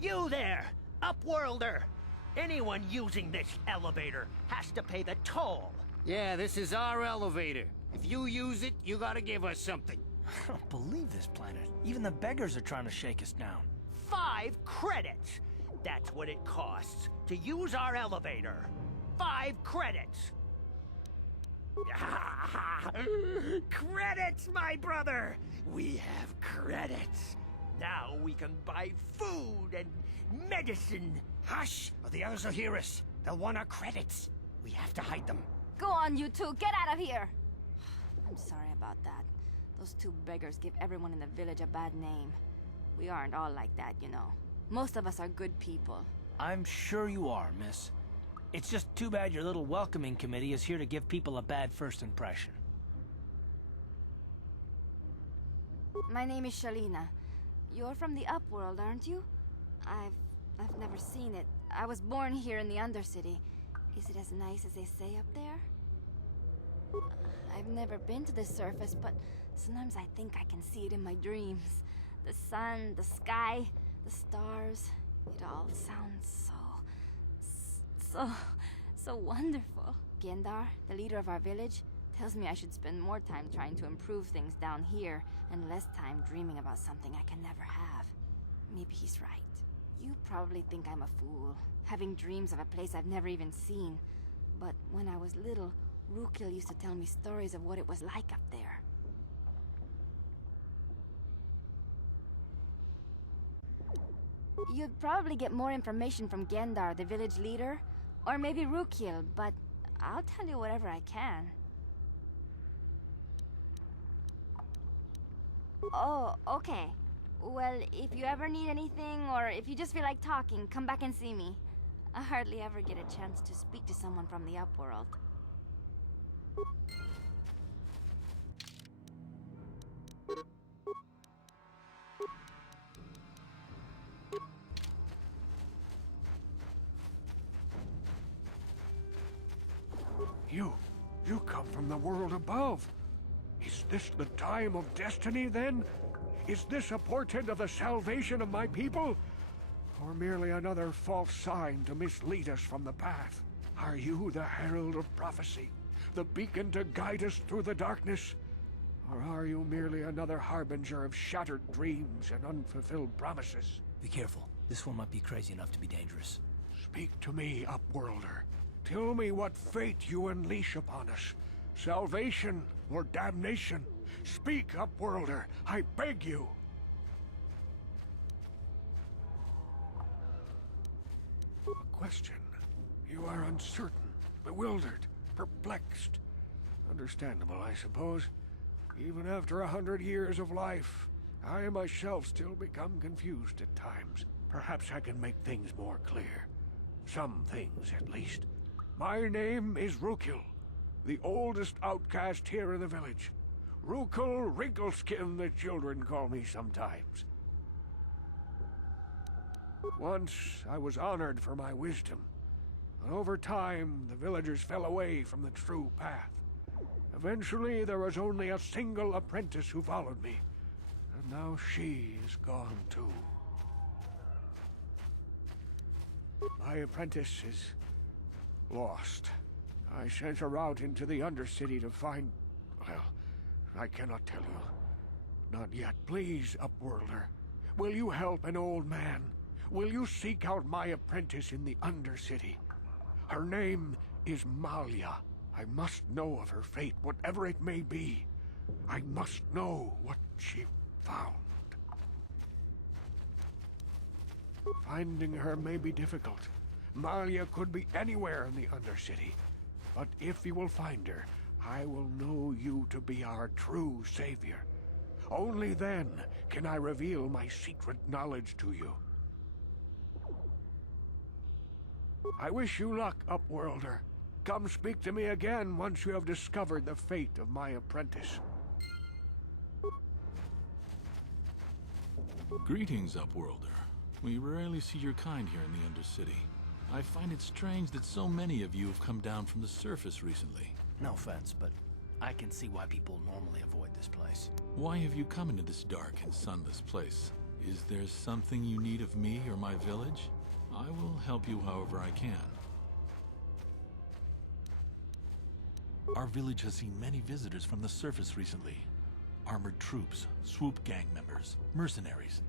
You there, Upworlder! Anyone using this elevator has to pay the toll. Yeah, this is our elevator. If you use it, you gotta give us something. I don't believe this planet. Even the beggars are trying to shake us down. 5 credits! That's what it costs to use our elevator. 5 credits! Credits, my brother! We have credits. Now we can buy food and medicine. Hush, or the others will hear us. They'll want our credits. We have to hide them. Go on, you two, get out of here! I'm sorry about that. Those 2 beggars give everyone in the village a bad name. We aren't all like that, you know. Most of us are good people. I'm sure you are, miss. It's just too bad your little welcoming committee is here to give people a bad first impression. My name is Shalina. You're from the Upworld, aren't you? I've never seen it. I was born here in the Undercity. Is it as nice as they say up there? I've never been to the surface, but sometimes I think I can see it in my dreams. The sun, the sky, the stars. It all sounds so wonderful. Gendar, the leader of our village, tells me I should spend more time trying to improve things down here and less time dreaming about something I can never have. Maybe he's right. You probably think I'm a fool, having dreams of a place I've never even seen. But when I was little, Rukia used to tell me stories of what it was like up there. You'd probably get more information from Gendar, the village leader, or maybe Rukia, but I'll tell you whatever I can. Oh, okay. Well, if you ever need anything, or if you just feel like talking, come back and see me. I hardly ever get a chance to speak to someone from the Upworld. You come from the world above. Is this the time of destiny, then? Is this a portent of the salvation of my people? Or merely another false sign to mislead us from the path? Are you the herald of prophecy, the beacon to guide us through the darkness? Or are you merely another harbinger of shattered dreams and unfulfilled promises? Be careful. This one might be crazy enough to be dangerous. Speak to me, Upworlder. Tell me what fate you unleash upon us. Salvation or damnation? Speak, Upworlder, I beg you. A question. You are uncertain, bewildered, perplexed. Understandable, I suppose. Even after 100 years of life, I myself still become confused at times. Perhaps I can make things more clear. Some things, at least. My name is Rukia, the oldest outcast here in the village. Rukia Wrinkleskin, the children call me sometimes. Once, I was honored for my wisdom, but over time, the villagers fell away from the true path. Eventually, there was only a single apprentice who followed me, and now she is gone too. My apprentice is lost. I sent her out into the Undercity to find... well, I cannot tell you. Not yet. Please, Upworlder. Will you help an old man? Will you seek out my apprentice in the Undercity? Her name is Malia. I must know of her fate, whatever it may be. I must know what she found. Finding her may be difficult. Malia could be anywhere in the Undercity. But if you will find her, I will know you to be our true savior. Only then can I reveal my secret knowledge to you. I wish you luck, Upworlder. Come speak to me again once you have discovered the fate of my apprentice. Greetings, Upworlder. We rarely see your kind here in the Undercity. I find it strange that so many of you have come down from the surface recently. No offense, but I can see why people normally avoid this place. Why have you come into this dark and sunless place? Is there something you need of me or my village? I will help you however I can. Our village has seen many visitors from the surface recently. Armored troops, swoop gang members, mercenaries.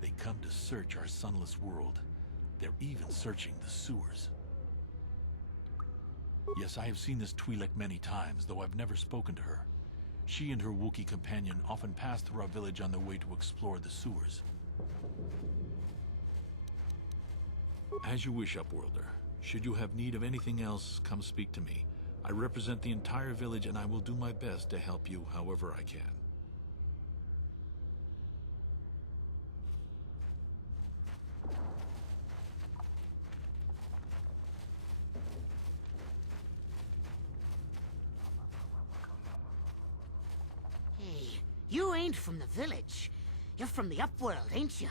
They come to search our sunless world. They're even searching the sewers. Yes, I have seen this Twi'lek many times, though I've never spoken to her. She and her Wookiee companion often pass through our village on their way to explore the sewers. As you wish, Upworlder. Should you have need of anything else, come speak to me. I represent the entire village and I will do my best to help you however I can. Hey, you ain't from the village. You're from the Upworld, ain't you?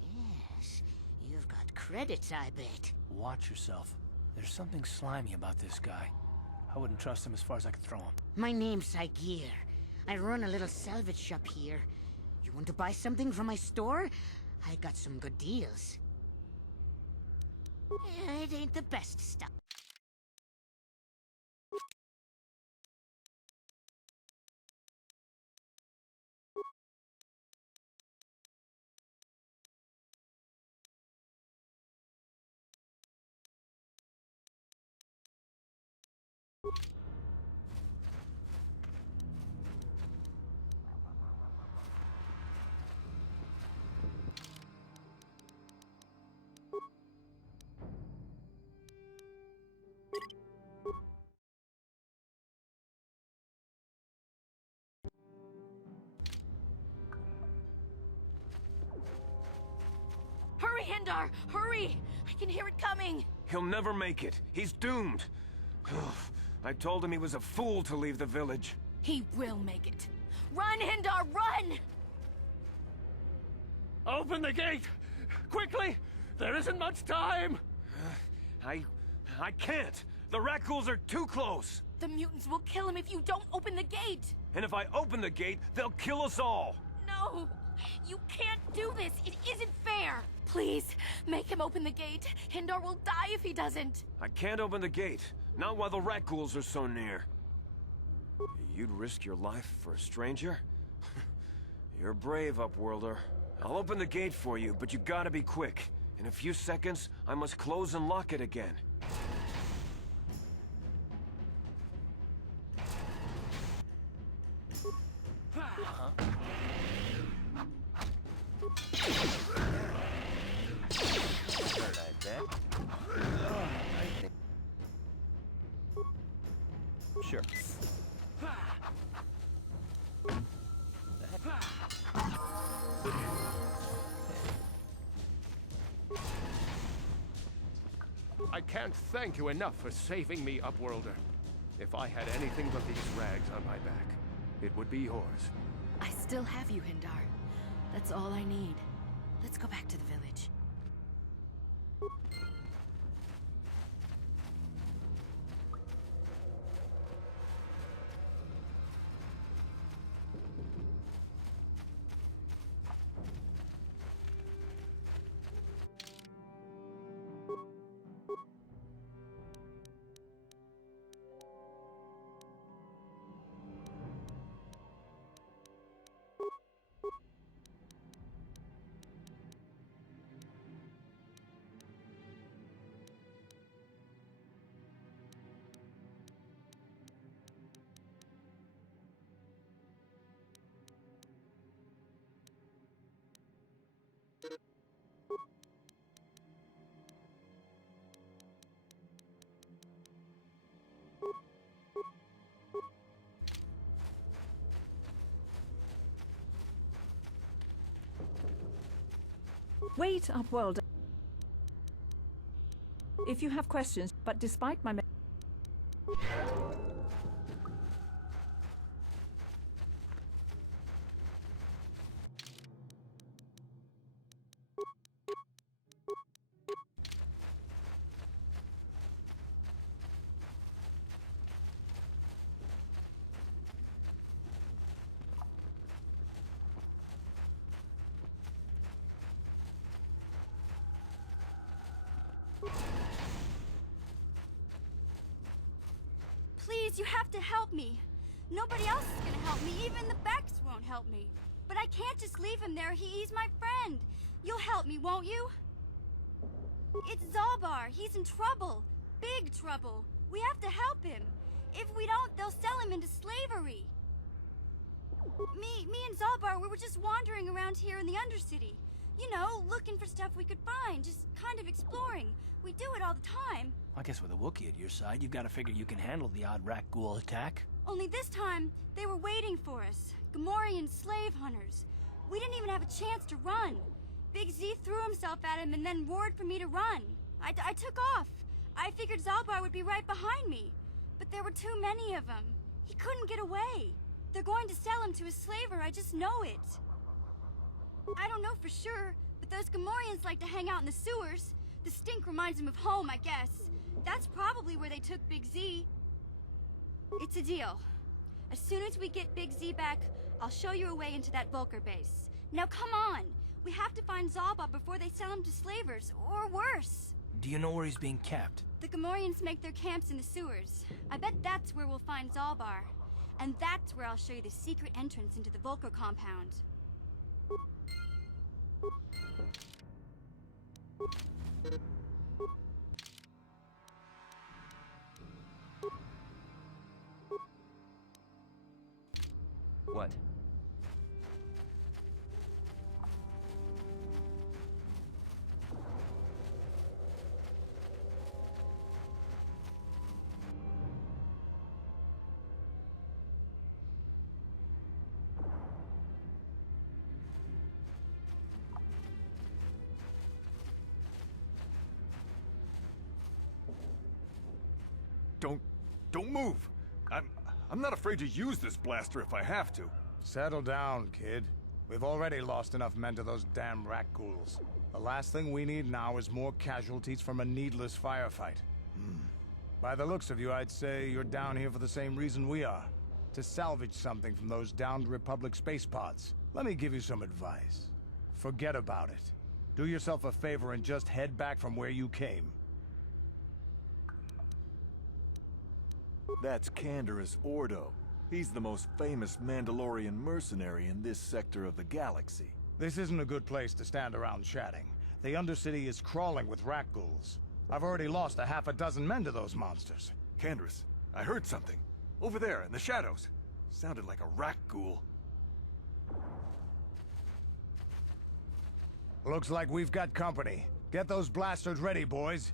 Yes, you've got credits, I bet. Watch yourself. There's something slimy about this guy. I wouldn't trust him as far as I could throw him. My name's Saigir. I run a little salvage shop here. You want to buy something from my store? I got some good deals. Yeah, it ain't the best stuff. Hurry, Hindar! Hurry! I can hear it coming! He'll never make it. He's doomed. I told him he was a fool to leave the village. He will make it. Run, Hindar, run! Open the gate! Quickly! There isn't much time! I can't! The Rakghouls are too close! The mutants will kill him if you don't open the gate! And if I open the gate, they'll kill us all! No! You can't do this! It isn't fair! Please, make him open the gate. Hindar will die if he doesn't. I can't open the gate. Not while the Rakghouls are so near. You'd risk your life for a stranger? You're brave, Upworlder. I'll open the gate for you, but you gotta be quick. In a few seconds, I must close and lock it again. Sure. I can't thank you enough for saving me, Upworlder. If I had anything but these rags on my back, it would be yours. I still have you, Hindar. That's all I need. Let's go back to the village. Wait, Upworld. If you have questions, but despite my... Please, you have to help me. Nobody else is gonna help me. Even the Becks won't help me. But I can't just leave him there. He's my friend. You'll help me, won't you? It's Zaalbar. He's in trouble. Big trouble. We have to help him. If we don't, they'll sell him into slavery. Me and Zaalbar, we were just wandering around here in the Undercity. You know, looking for stuff we could find, just kind of exploring. We do it all the time. I guess with a Wookiee at your side, you've got to figure you can handle the odd rat ghoul attack. Only this time, they were waiting for us. Gamorrean slave hunters. We didn't even have a chance to run. Big Z threw himself at him and then roared for me to run. I took off. I figured Zaalbar would be right behind me. But there were too many of them. He couldn't get away. They're going to sell him to a slaver, I just know it. I don't know for sure, but those Gamorreans like to hang out in the sewers. The stink reminds them of home, I guess. That's probably where they took Big Z. It's a deal. As soon as we get Big Z back, I'll show you a way into that Vulcar base. Now come on! We have to find Zaalbar before they sell him to slavers, or worse. Do you know where he's being kept? The Gamorreans make their camps in the sewers. I bet that's where we'll find Zaalbar. And that's where I'll show you the secret entrance into the Vulcar compound. What? Don't move. I'm not afraid to use this blaster if I have to. Settle down, kid. We've already lost enough men to those damn rat ghouls. The last thing we need now is more casualties from a needless firefight. By the looks of you, I'd say you're down here for the same reason we are. To salvage something from those downed Republic space pods. Let me give you some advice. Forget about it. Do yourself a favor and just head back from where you came. That's Canderous Ordo. He's the most famous Mandalorian mercenary in this sector of the galaxy. This isn't a good place to stand around chatting. The Undercity is crawling with rat ghouls. I've already lost a half a dozen men to those monsters. Canderous, I heard something. Over there, in the shadows. Sounded like a rat ghoul. Looks like we've got company. Get those blasters ready, boys.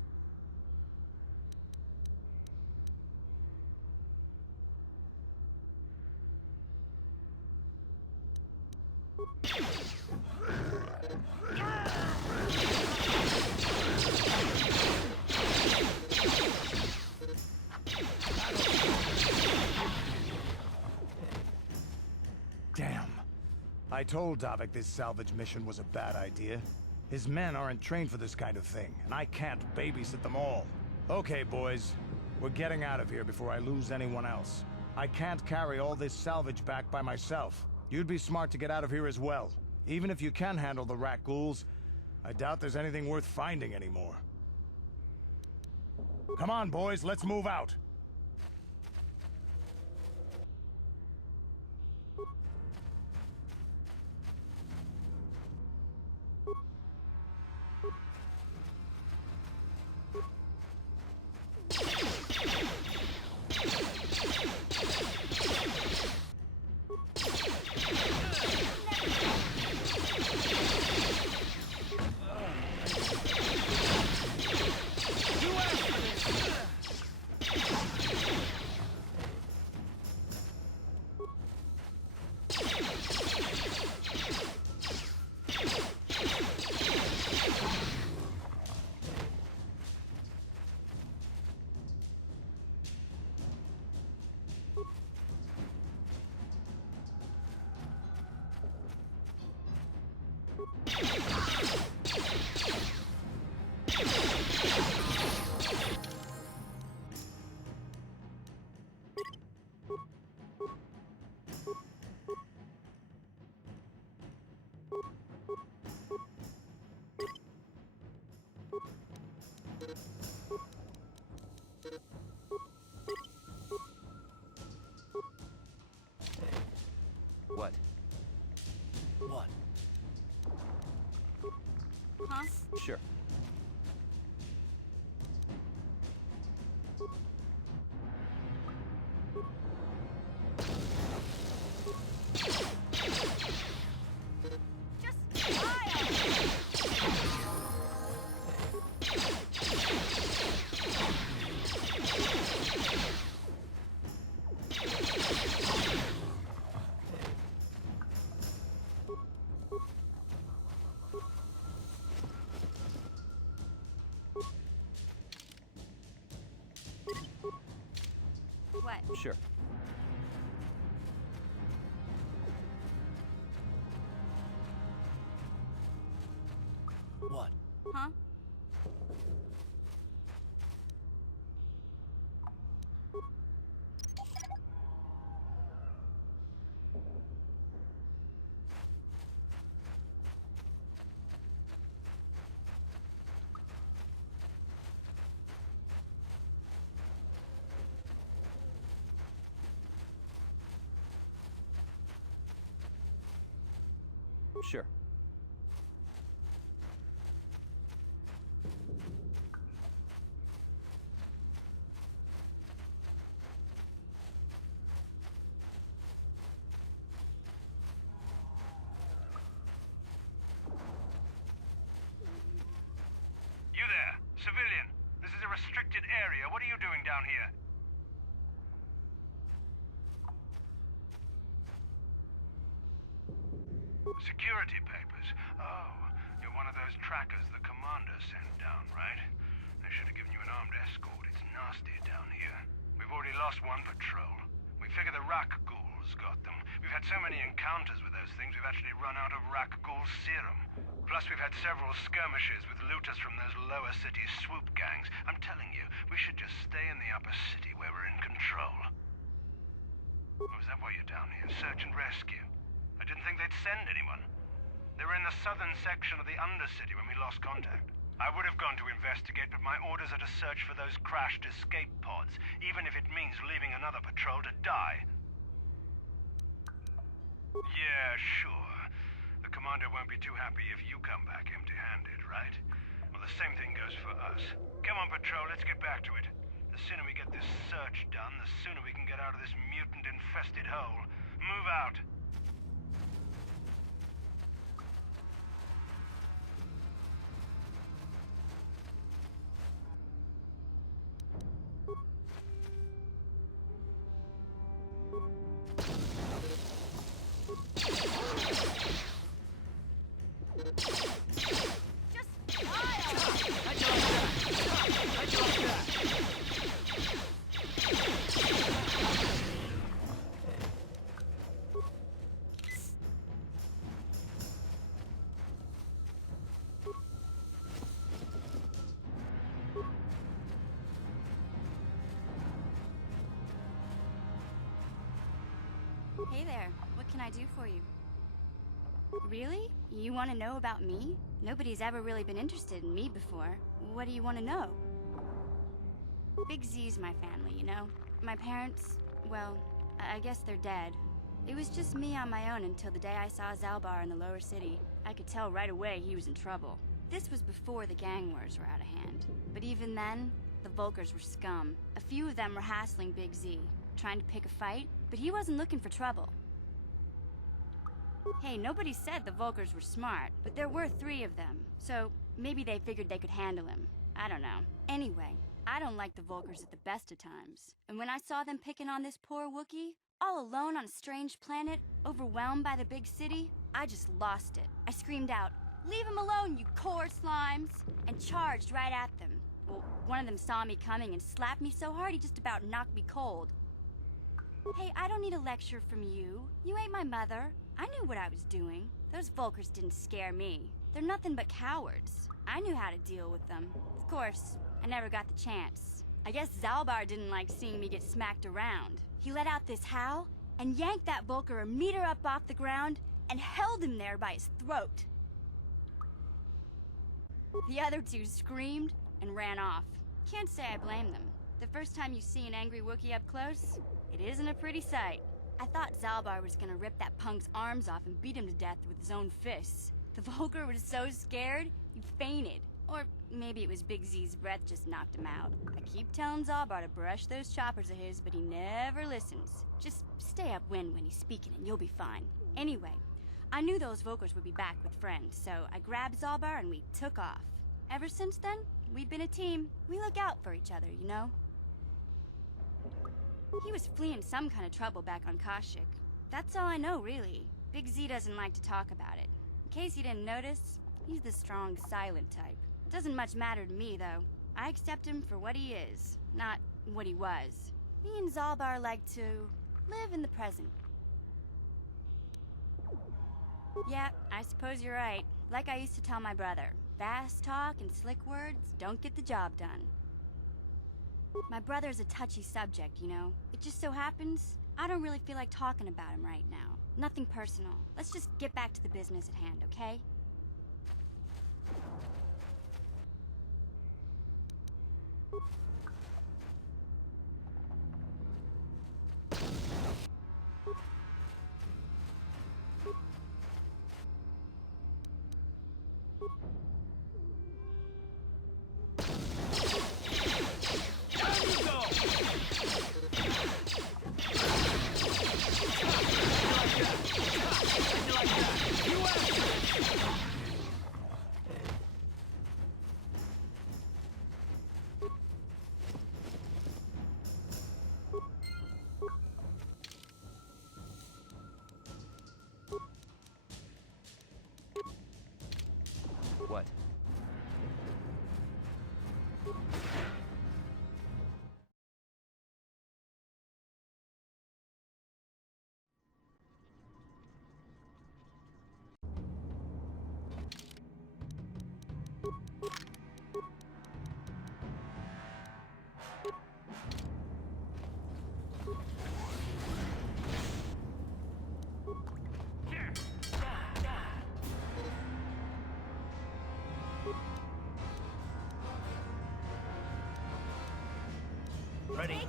Damn. I told Davik this salvage mission was a bad idea. His men aren't trained for this kind of thing, and I can't babysit them all. Okay, boys. We're getting out of here before I lose anyone else. I can't carry all this salvage back by myself. You'd be smart to get out of here as well. Even if you can handle the rat ghouls, I doubt there's anything worth finding anymore. Come on, boys, let's move out. What? What? Huh? Sure. What? Sure. What? Huh? Sure. You there, civilian. This is a restricted area. What are you doing down here? Security papers. Oh, you're one of those trackers the commander sent down, right? They should have given you an armed escort. It's nasty down here. We've already lost one patrol. We figure the Rak ghouls got them. We've had so many encounters with those things, we've actually run out of Rak ghoul serum. Plus, we've had several skirmishes with looters from those lower city swoop gangs. I'm telling you, we should just stay in the upper city where we're in control. Oh, is that why you're down here? Search and rescue? I didn't think they'd send anyone. They were in the southern section of the Undercity when we lost contact. I would have gone to investigate, but my orders are to search for those crashed escape pods, even if it means leaving another patrol to die. Yeah, sure. The commander won't be too happy if you come back empty-handed, right? Well, the same thing goes for us. Come on, patrol, let's get back to it. The sooner we get this search done, the sooner we can get out of this mutant-infested hole. Move out. Hey there, what can I do for you? Really? You want to know about me? Nobody's ever really been interested in me before. What do you want to know? Big Z's my family, you know? My parents, well, I guess they're dead. It was just me on my own until the day I saw Zaalbar in the lower city. I could tell right away he was in trouble. This was before the gang wars were out of hand. But even then, the Vulkars were scum. A few of them were hassling Big Z, trying to pick a fight, but he wasn't looking for trouble. Hey, nobody said the Vulkars were smart, but there were 3 of them, so maybe they figured they could handle him. I don't know. Anyway, I don't like the Vulkars at the best of times. And when I saw them picking on this poor Wookiee, all alone on a strange planet, overwhelmed by the big city, I just lost it. I screamed out, "Leave him alone, you core slimes!" and charged right at them. Well, one of them saw me coming and slapped me so hard he just about knocked me cold. Hey, I don't need a lecture from you. You ain't my mother. I knew what I was doing. Those Vulkars didn't scare me. They're nothing but cowards. I knew how to deal with them. Of course, I never got the chance. I guess Zaalbar didn't like seeing me get smacked around. He let out this howl and yanked that Vulkar a meter up off the ground and held him there by his throat. The other 2 screamed and ran off. Can't say I blame them. The first time you see an angry Wookiee up close, it isn't a pretty sight. I thought Zaalbar was gonna rip that punk's arms off and beat him to death with his own fists. The Vulgar was so scared, he fainted. Or maybe it was Big Z's breath just knocked him out. I keep telling Zaalbar to brush those choppers of his, but he never listens. Just stay upwind when he's speaking and you'll be fine. Anyway, I knew those Volkers would be back with friends, so I grabbed Zaalbar and we took off. Ever since then, we've been a team. We look out for each other, you know? He was fleeing some kind of trouble back on Kashyyyk. That's all I know, really. Big Z doesn't like to talk about it. In case you didn't notice, he's the strong, silent type. Doesn't much matter to me, though. I accept him for what he is, not what he was. Me and Zaalbar like to live in the present. Yeah, I suppose you're right. Like I used to tell my brother, fast talk and slick words don't get the job done. My brother's a touchy subject, you know. It just so happens, I don't really feel like talking about him right now. Nothing personal. Let's just get back to the business at hand, okay? What? Ready?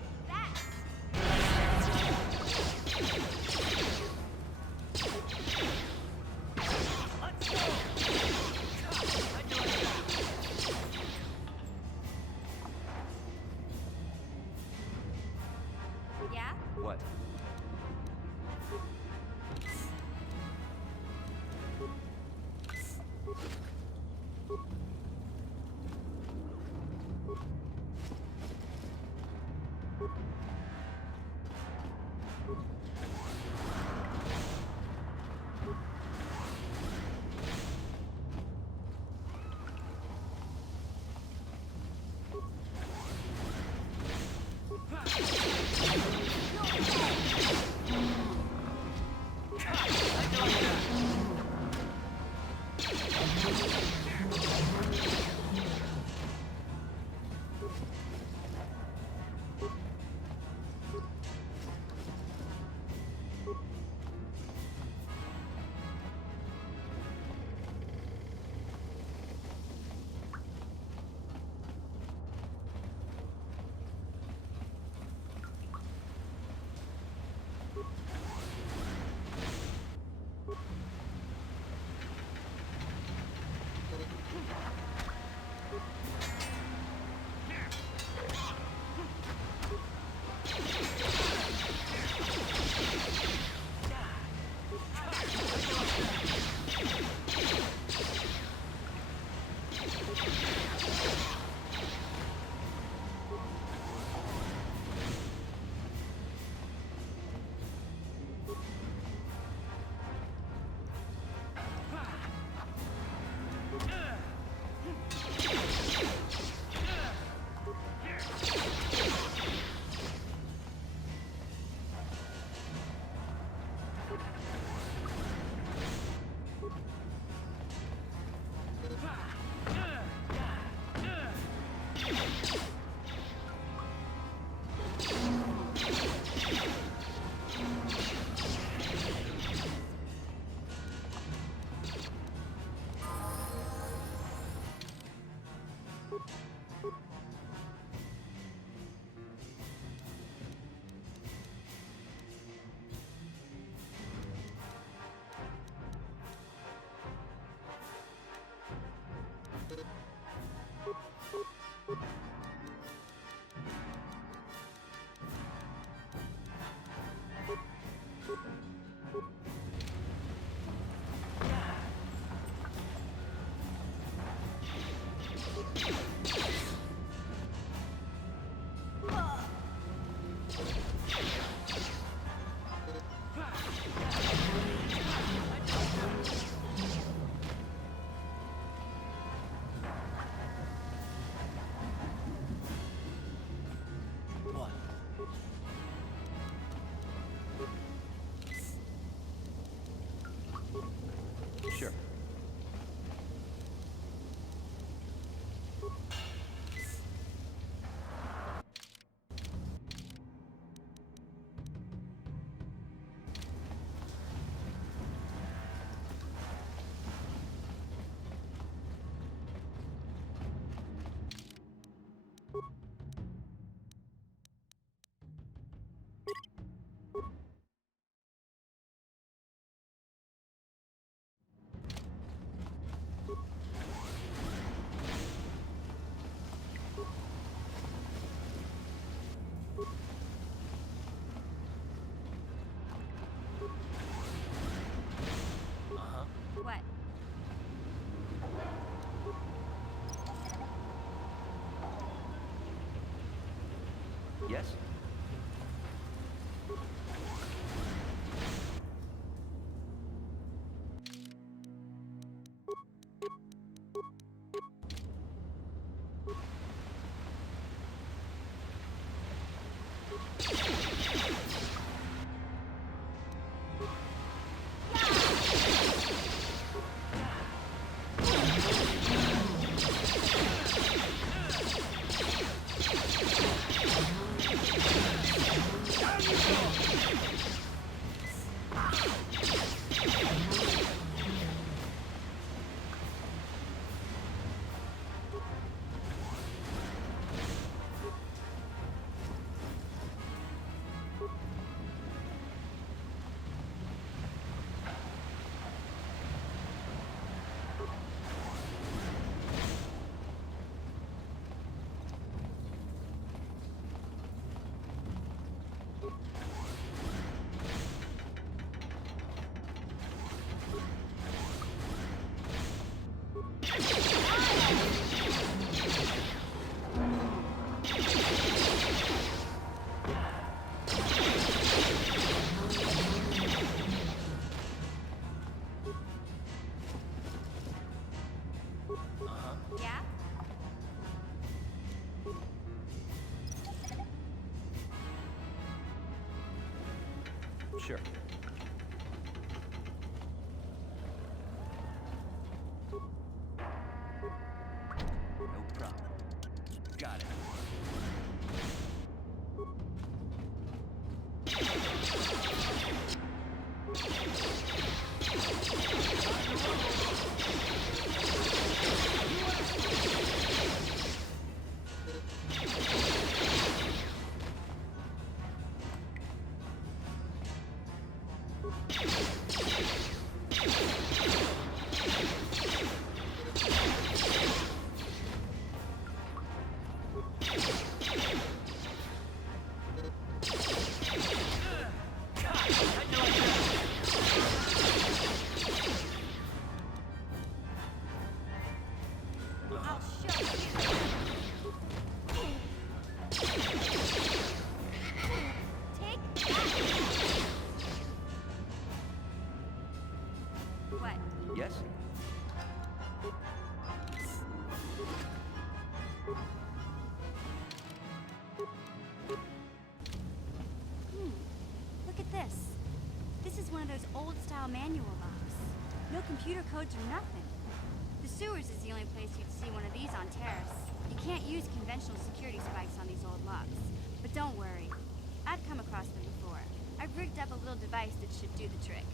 Yeah? What? Yes? Yeah? Sure. No problem. Got it. I'll show you. Take that. What? Yes? Look at this. This is one of those old-style manual locks. No computer codes or nothing. The sewers is the only place you'd see one of these on Terrace. You can't use conventional security spikes on these old locks. But don't worry. I've come across them before. I've rigged up a little device that should do the trick.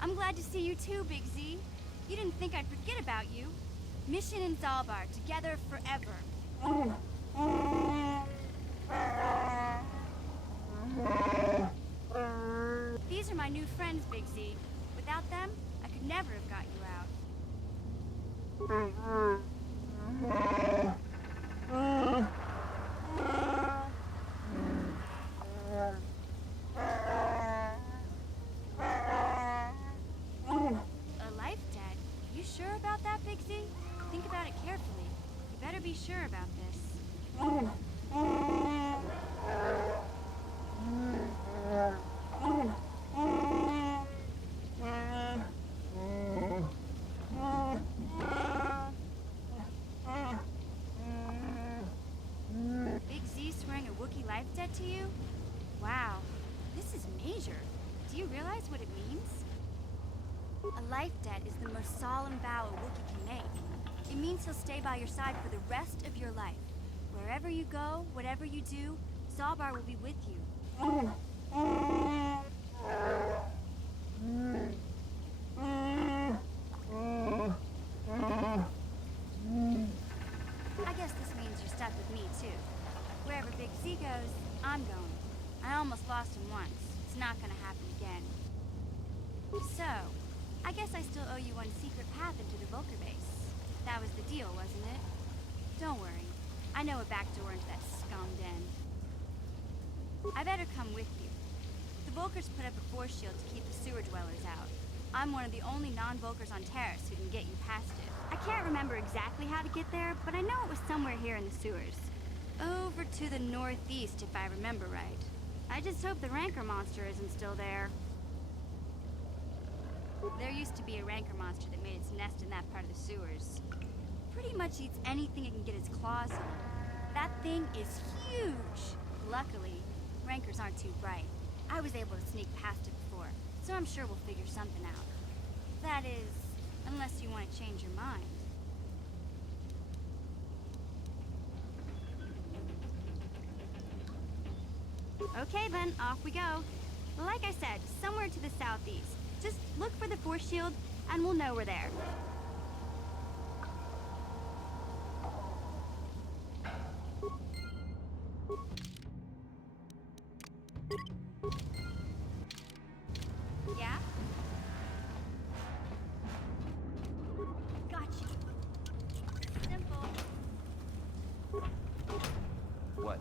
I'm glad to see you too, Big Z. You didn't think I'd forget about you. Mission in Zaalbar, together forever. These are my new friends, Big Z. Without them, I could never have got you out. A life debt? You sure about that, Big Z? Think about it carefully. You better be sure about this. Big Z swearing a Wookiee life debt to you? Wow, this is major. Do you realize what it means? A life debt is the most solemn vow a Wookiee can make. It means he'll stay by your side for the rest of your life. Wherever you go, whatever you do, Zaalbar will be with you. I guess this means you're stuck with me, too. Wherever Big Z goes, I'm going. I almost lost him once. It's not gonna happen again. So, I guess I still owe you one secret path into the Vulcar base. That was the deal, wasn't it? Don't worry. I know a back door into that scum den. I better come with you. The Vulcars put up a force shield to keep the sewer dwellers out. I'm one of the only non-Volkers on Terrace who can get you past it. I can't remember exactly how to get there, but I know it was somewhere here in the sewers. Over to the northeast, if I remember right. I just hope the Rancor monster isn't still there. There used to be a Rancor monster that made its nest in that part of the sewers. Pretty much eats anything it can get its claws on. That thing is huge! Luckily, Rancors aren't too bright. I was able to sneak past it before, so I'm sure we'll figure something out. That is, unless you want to change your mind. Okay then, off we go. Like I said, somewhere to the southeast. Just look for the force shield, and we'll know we're there. Yeah? Gotcha. Simple. What?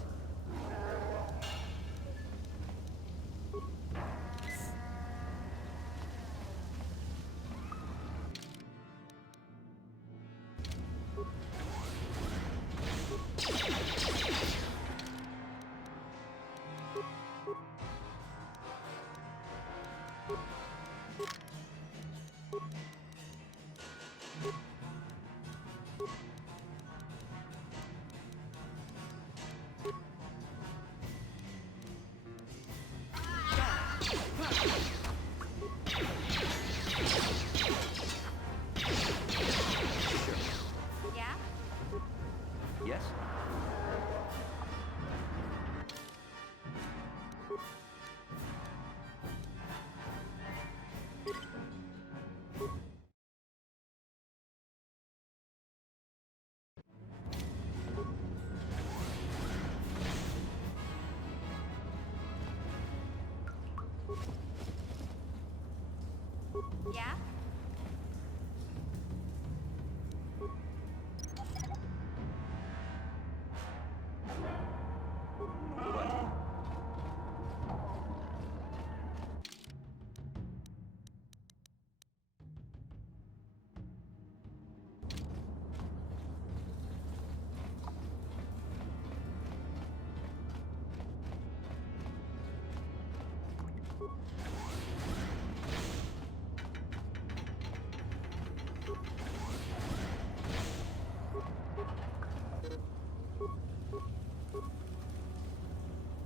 Yeah? Yes? Yeah? What?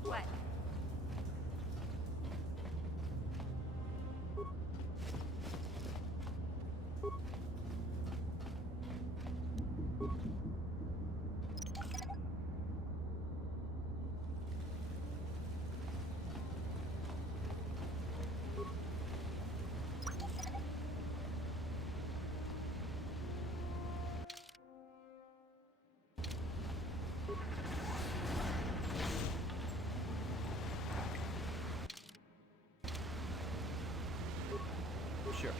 What? Sure.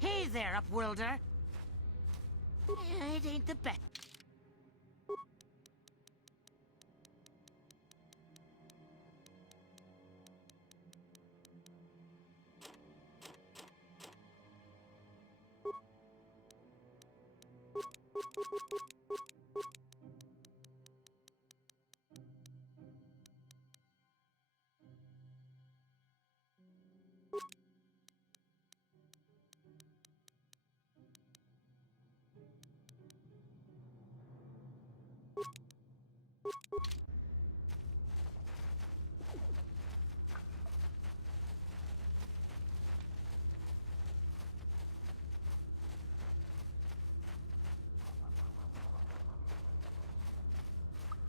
Hey there, Upworlder. It ain't the best.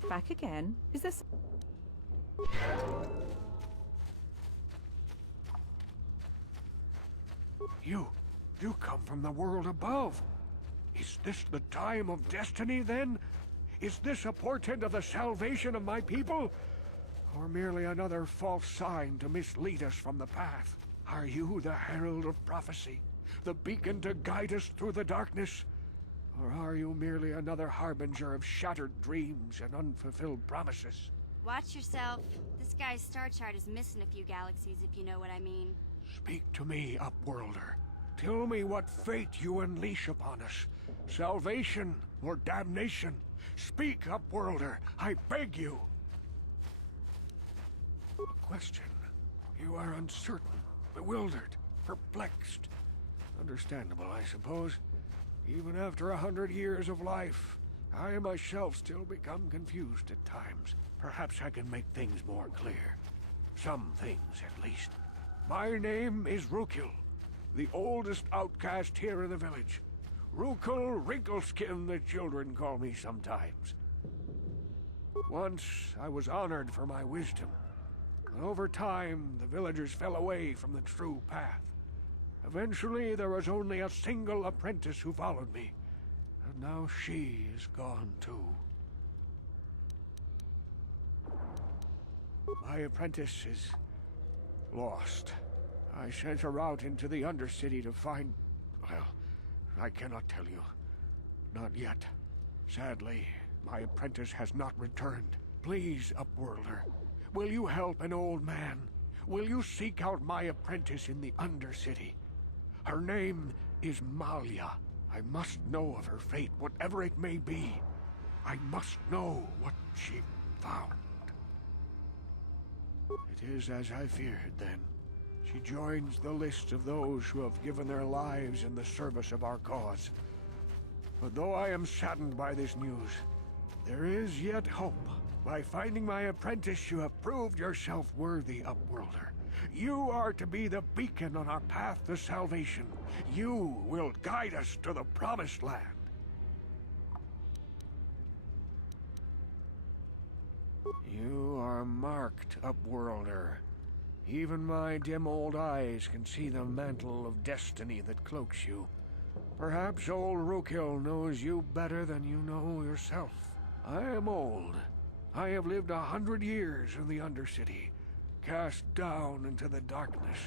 Back again? Is this... You come from the world above. Is this the time of destiny, then? Is this a portent of the salvation of my people? Or merely another false sign to mislead us from the path? Are you the herald of prophecy? The beacon to guide us through the darkness? Or are you merely another harbinger of shattered dreams and unfulfilled promises? Watch yourself. This guy's star chart is missing a few galaxies, if you know what I mean. Speak to me, Upworlder. Tell me what fate you unleash upon us. Salvation or damnation? Speak, Upworlder, I beg you. A question. You are uncertain, bewildered, perplexed. Understandable, I suppose. Even after 100 years of life, I myself still become confused at times. Perhaps I can make things more clear. Some things, at least. My name is Rukia, the oldest outcast here in the village. Rukia Wrinkleskin, the children call me sometimes. Once, I was honored for my wisdom. But over time, the villagers fell away from the true path. Eventually, there was only a single apprentice who followed me. And now she is gone too. My apprentice is lost. I sent her out into the Undercity to find... well, I cannot tell you. Not yet. Sadly, my apprentice has not returned. Please, Upworlder, will you help an old man? Will you seek out my apprentice in the Undercity? Her name is Malia. I must know of her fate, whatever it may be. I must know what she found. It is as I feared, then. She joins the list of those who have given their lives in the service of our cause. But though I am saddened by this news, there is yet hope. By finding my apprentice, you have proved yourself worthy, Upworlder. You are to be the beacon on our path to salvation. You will guide us to the Promised Land. You are marked, Upworlder. Even my dim old eyes can see the mantle of destiny that cloaks you. Perhaps old Rukia knows you better than you know yourself. I am old. I have lived 100 years in the Undercity, cast down into the darkness.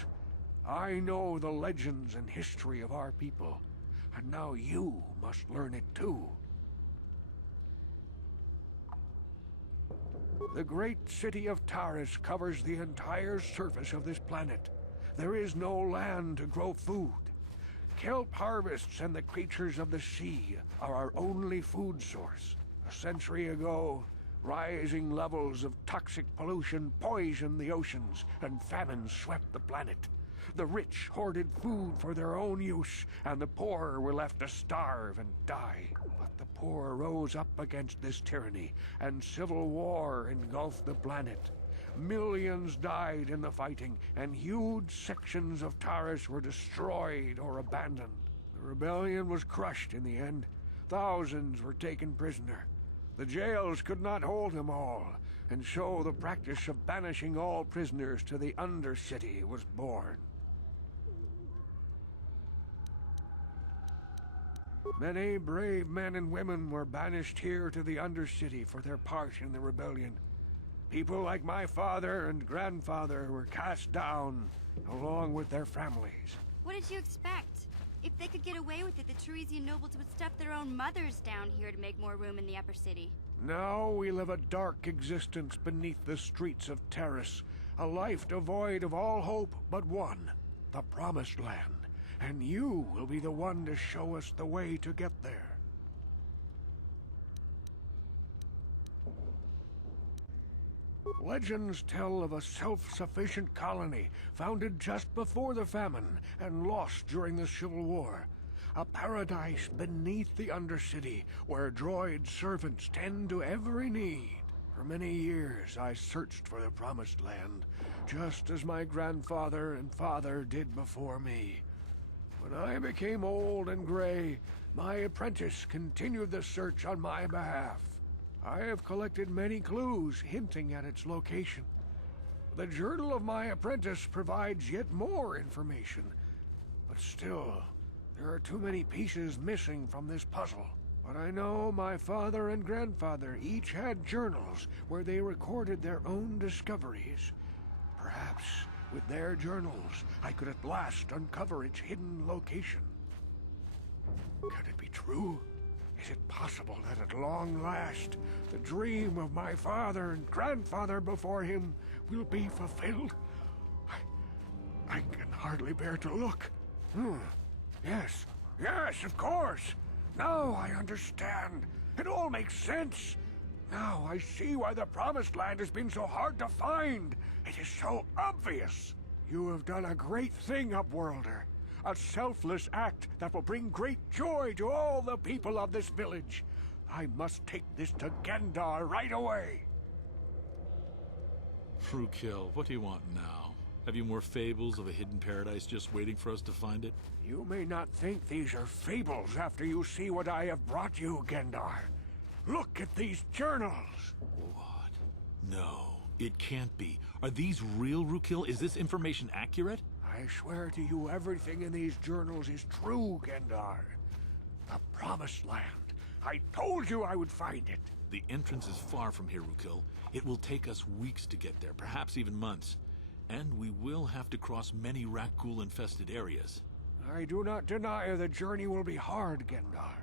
I know the legends and history of our people, and now you must learn it too. The great city of Taris covers the entire surface of this planet. There is no land to grow food. Kelp harvests and the creatures of the sea are our only food source. A century ago, rising levels of toxic pollution poisoned the oceans, and famine swept the planet. The rich hoarded food for their own use, and the poor were left to starve and die. But the poor rose up against this tyranny, and civil war engulfed the planet. Millions died in the fighting, and huge sections of Taris were destroyed or abandoned. The rebellion was crushed in the end. Thousands were taken prisoner. The jails could not hold them all, and so the practice of banishing all prisoners to the Undercity was born. Many brave men and women were banished here to the Undercity for their part in the rebellion. People like my father and grandfather were cast down, along with their families. What did you expect? If they could get away with it, the Teresian nobles would stuff their own mothers down here to make more room in the upper city. Now we live a dark existence beneath the streets of Taris, a life devoid of all hope but one, the Promised Land. And you will be the one to show us the way to get there. Legends tell of a self-sufficient colony founded just before the famine and lost during the Civil War. A paradise beneath the Undercity where droid servants tend to every need. For many years, I searched for the Promised Land, just as my grandfather and father did before me. When I became old and gray, my apprentice continued the search on my behalf. I have collected many clues hinting at its location. The journal of my apprentice provides yet more information, but still, there are too many pieces missing from this puzzle. But I know my father and grandfather each had journals where they recorded their own discoveries. Perhaps, with their journals, I could at last uncover its hidden location. Can it be true? Is it possible that at long last, the dream of my father and grandfather before him will be fulfilled? I can hardly bear to look. Yes, of course. Now I understand. It all makes sense. Now I see why the Promised Land has been so hard to find. It is so obvious. You have done a great thing, Upworlder. A selfless act that will bring great joy to all the people of this village. I must take this to Gendar right away. Rukia, what do you want now? Have you more fables of a hidden paradise just waiting for us to find it? You may not think these are fables after you see what I have brought you, Gendar. Look at these journals. What? No, it can't be. Are these real, Rukia? Is this information accurate? I swear to you everything in these journals is true, Gendar. The Promised Land. I told you I would find it. The entrance is far from here, Rukia. It will take us weeks to get there, perhaps even months. And we will have to cross many Rakghoul-infested areas. I do not deny the journey will be hard, Gendar.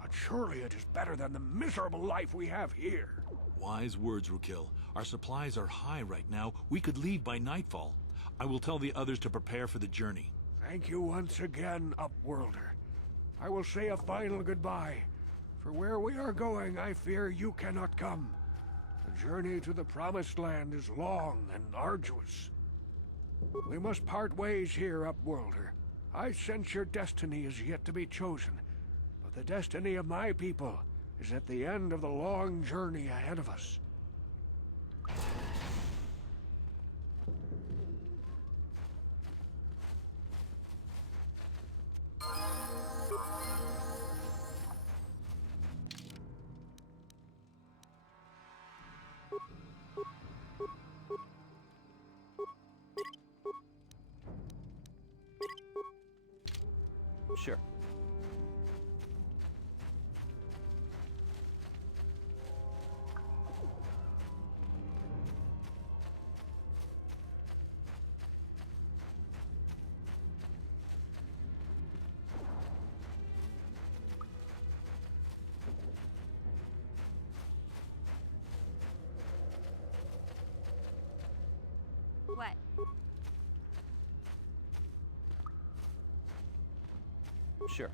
But surely it is better than the miserable life we have here. Wise words, Rukia. Our supplies are high right now. We could leave by nightfall. I will tell the others to prepare for the journey. Thank you once again, Upworlder. I will say a final goodbye. For where we are going, I fear you cannot come. The journey to the Promised Land is long and arduous. We must part ways here, Upworlder. I sense your destiny is yet to be chosen, but the destiny of my people is at the end of the long journey ahead of us. Sure. What? Sure.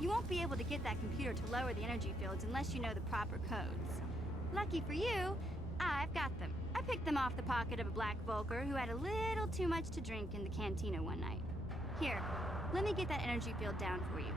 You won't be able to get that computer to lower the energy fields unless you know the proper codes. Lucky for you, I've got them. I picked them off the pocket of a black Volker who had a little too much to drink in the cantina one night. Here, let me get that energy field down for you.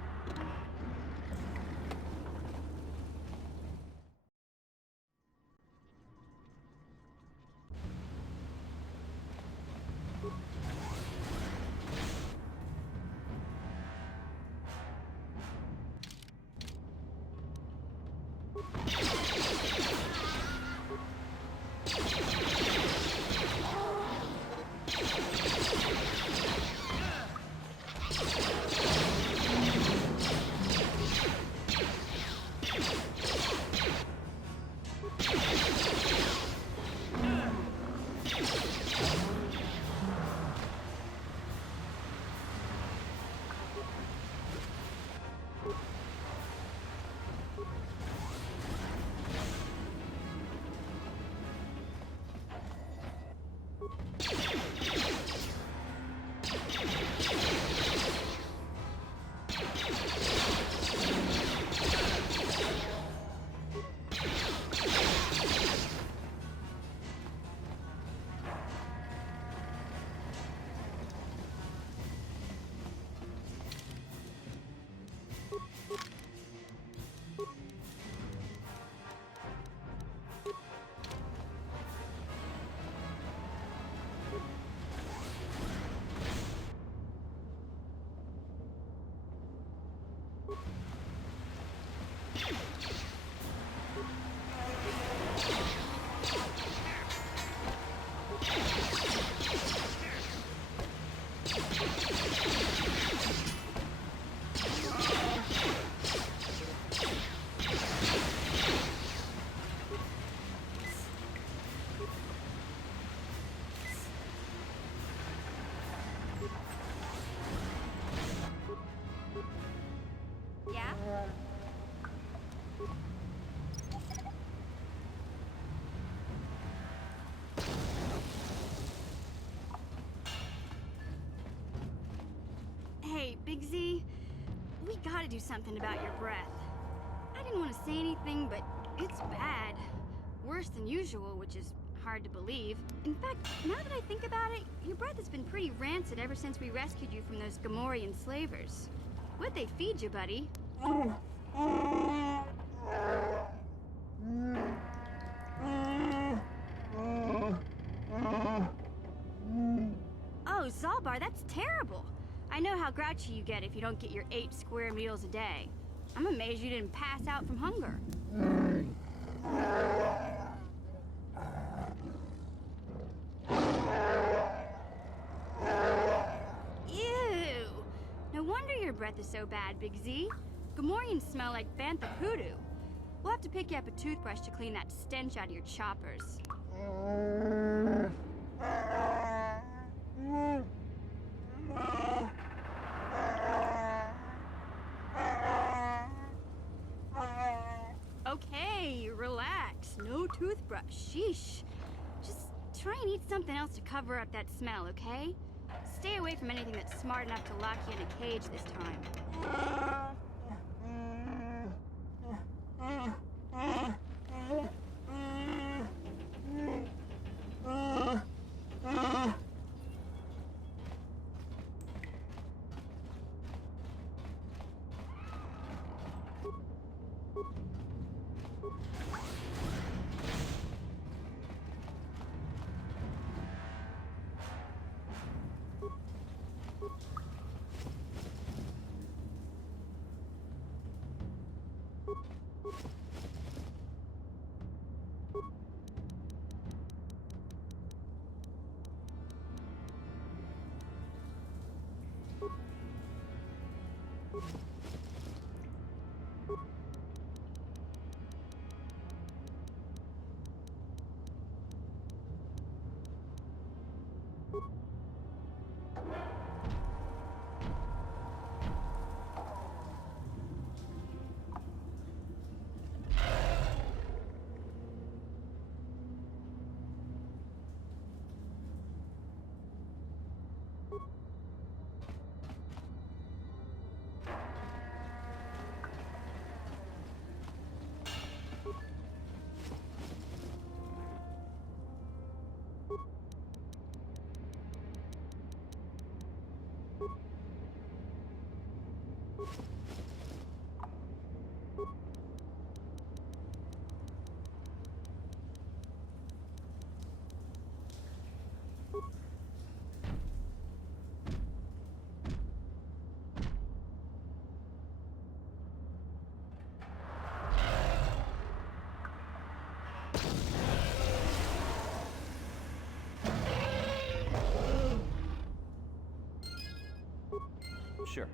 Hey, Big Z, we gotta do something about your breath. I didn't want to say anything, but it's bad. Worse than usual, which is hard to believe. In fact, now that I think about it, your breath has been pretty rancid ever since we rescued you from those Gamorrean slavers. What'd they feed you, buddy? Oh, Zaalbar, that's terrible. I know how grouchy you get if you don't get your 8 square meals a day. I'm amazed you didn't pass out from hunger. Ew! No wonder your breath is so bad, Big Z. Gamorreans smell like bantha poodoo. We'll have to pick you up a toothbrush to clean that stench out of your choppers. Okay, relax. No toothbrush. Sheesh. Just try and eat something else to cover up that smell, okay? Stay away from anything that's smart enough to lock you in a cage this time. Sure.